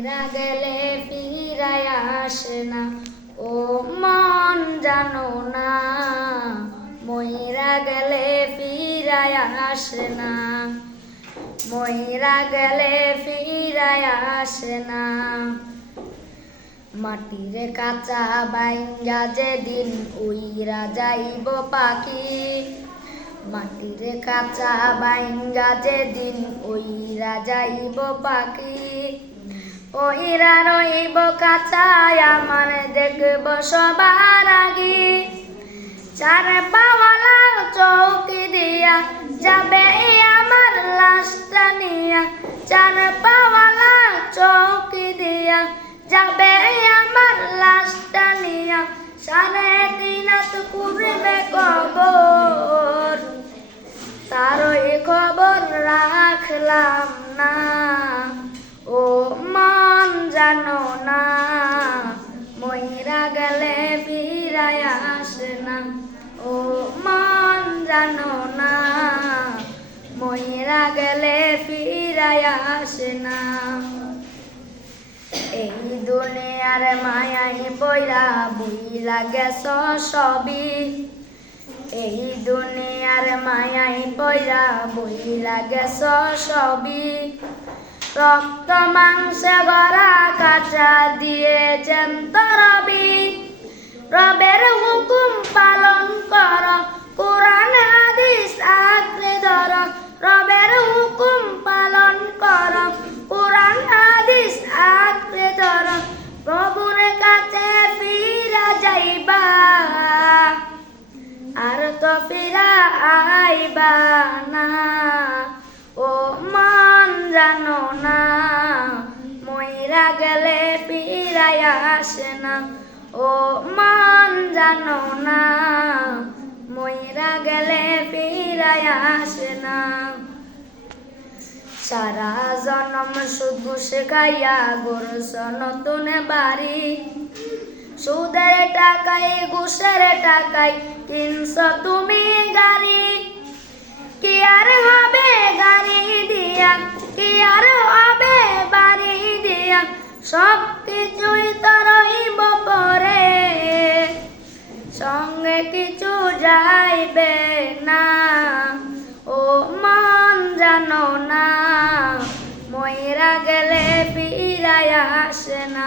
ময়রা গেলে ফিরায় আসে না। ও মন জানো না ময়রা গেলে ফিরায় আসে না। ময়রা গেলে ফিরায় আসে না। মাটির কাঁচা বাইঙ্গা যেদিন উইরা যাইব পাখি, মাটির কাঁচা বাইঙ্গা যেদিন ওইরা যাইব পাখি ওইরা রইব কাঁচায়, আমার দেখব সবার আগে। চার পাওয়ালা চৌকি দিয়া যাবে আমার লাশটা নিয়া। চার পাওয়ালা চৌকি দিয়া যাবে আমার লাশটা নিয়া। সাড়ে তিন হাত করবে কবর, তারই খবর রাখলাম না। ও মন জানো না ময়রা গেলে ফিরায় আসে না। এই দুনিয়ার মায়াই বইরা বইলা গেছ সবই। এই দুনিয়ার মায়াই পয়রা বইলা গেছ সবই। রক্ত, মাংসে গড়া কাঁচা তরবি রবের ফিরা আইবা না। ও মন জানো না ময়রা গেলে ফিরাই আসে না। ও মন জানো না ময়রা গেলে ফিরাই না। সারা জনম শুধু শেখাইয়া গরস নতুন বাড়ি। টাকায় ঘুষের টাকায় কিনছ তুমি গাড়ি। কি আর হবে গাড়ি দিয়া, কি আর হবে বাড়ি দিয়া, সব কিছুই তো রইব পরে। সঙ্গে কিছু যাইবে না, ও মন জানো না ময়রা গেলে পিরায় আসে না।